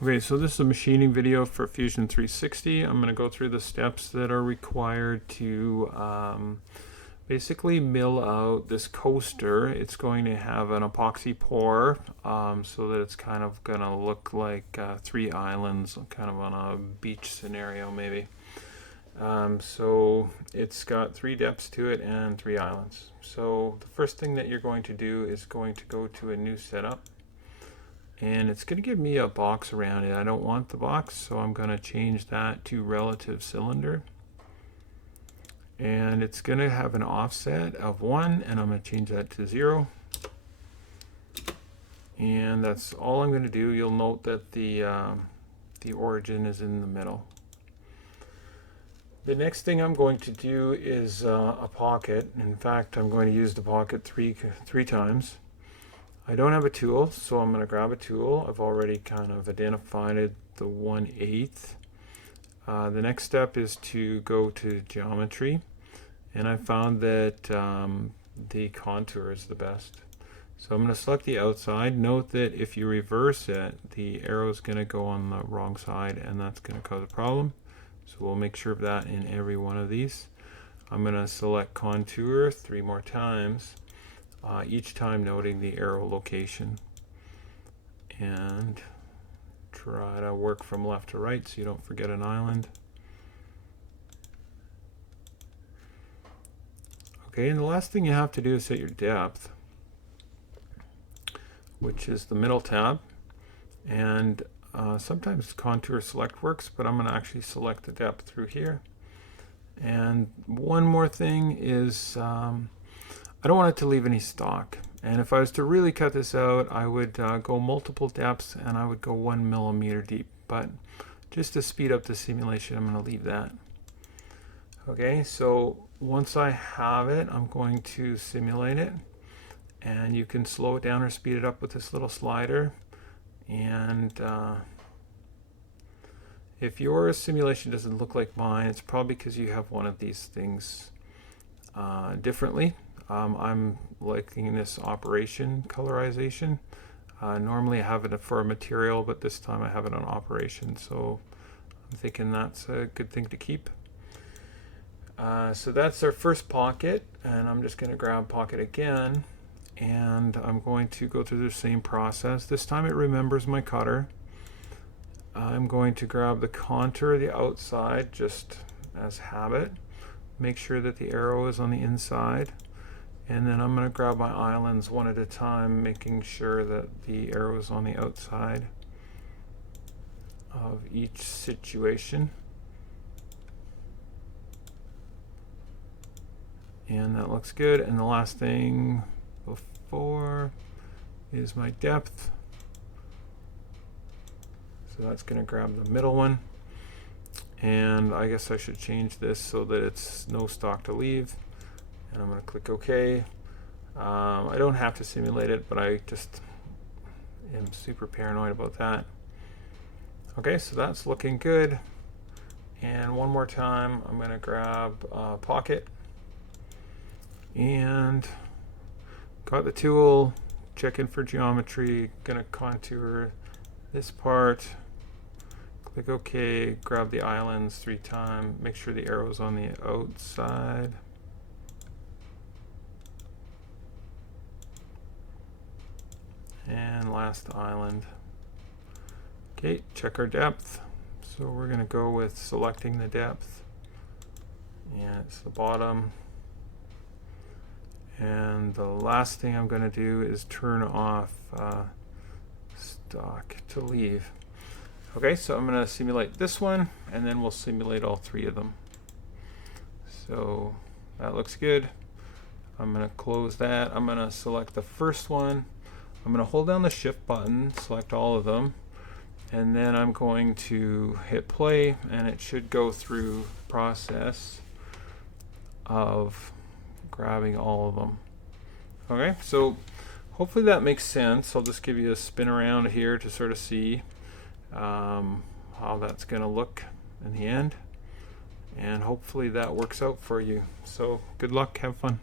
Okay, so this is a machining video for Fusion 360. I'm going to go through the steps that are required to basically mill out this coaster. It's going to have an epoxy pour so that it's kind of going to look like three islands, kind of on a beach scenario maybe. So it's got three depths to it and three islands. So the first thing that you're going to do is going to go to a new setup. And it's going to give me a box around it. I don't want the box, so I'm going to change that to relative cylinder. And it's going to have an offset of 1, and I'm going to change that to 0. And that's all I'm going to do. You'll note that the origin is in the middle. The next thing I'm going to do is a pocket. In fact, I'm going to use the pocket three times. I don't have a tool, so I'm going to grab a tool. I've already kind of identified the 1/8. The next step is to go to geometry, and I found that the contour is the best. So I'm going to select the outside. Note that if you reverse it, the arrow is going to go on the wrong side, and that's going to cause a problem. So we'll make sure of that in every one of these. I'm going to select contour 3 more times. Each time noting the arrow location, and try to work from left to right so you don't forget an island. Okay, and the last thing you have to do is set your depth, which is the middle tab. And sometimes contour select works, but I'm going to actually select the depth through here. And one more thing is I don't want it to leave any stock, and if I was to really cut this out, I would go multiple depths and I would go 1 millimeter deep, but just to speed up the simulation, I'm going to leave that. Okay, so once I have it, I'm going to simulate it, and you can slow it down or speed it up with this little slider. And if your simulation doesn't look like mine, it's probably because you have one of these things differently. I'm liking this operation colorization. Normally I have it for a material, but this time I have it on operation, so I'm thinking that's a good thing to keep. So that's our first pocket, and I'm just going to grab pocket again, and I'm going to go through the same process. This time it remembers my cutter. I'm going to grab the contour of the outside just as habit. Make sure that the arrow is on the inside. And then I'm going to grab my islands one at a time, making sure that the arrow is on the outside of each situation. And that looks good. And the last thing before is my depth. So that's going to grab the middle one. And I guess I should change this so that it's no stock to leave. And I'm going to click OK. I don't have to simulate it, but I just am super paranoid about that. Okay, so that's looking good. And one more time, I'm going to grab pocket. And got the tool, checking for geometry, going to contour this part. Click OK, grab the islands 3 times, make sure the arrow's on the outside. And last island. Okay, check our depth. So we're going to go with selecting the depth. And it's the bottom. And the last thing I'm going to do is turn off stock to leave. Okay, so I'm going to simulate this one, and then we'll simulate all 3 of them. So that looks good. I'm going to close that. I'm going to select the first one. I'm going to hold down the shift button, select all of them, and then I'm going to hit play, and it should go through the process of grabbing all of them. Okay, so hopefully that makes sense. I'll just give you a spin around here to sort of see how that's going to look in the end, and hopefully that works out for you. So good luck, have fun.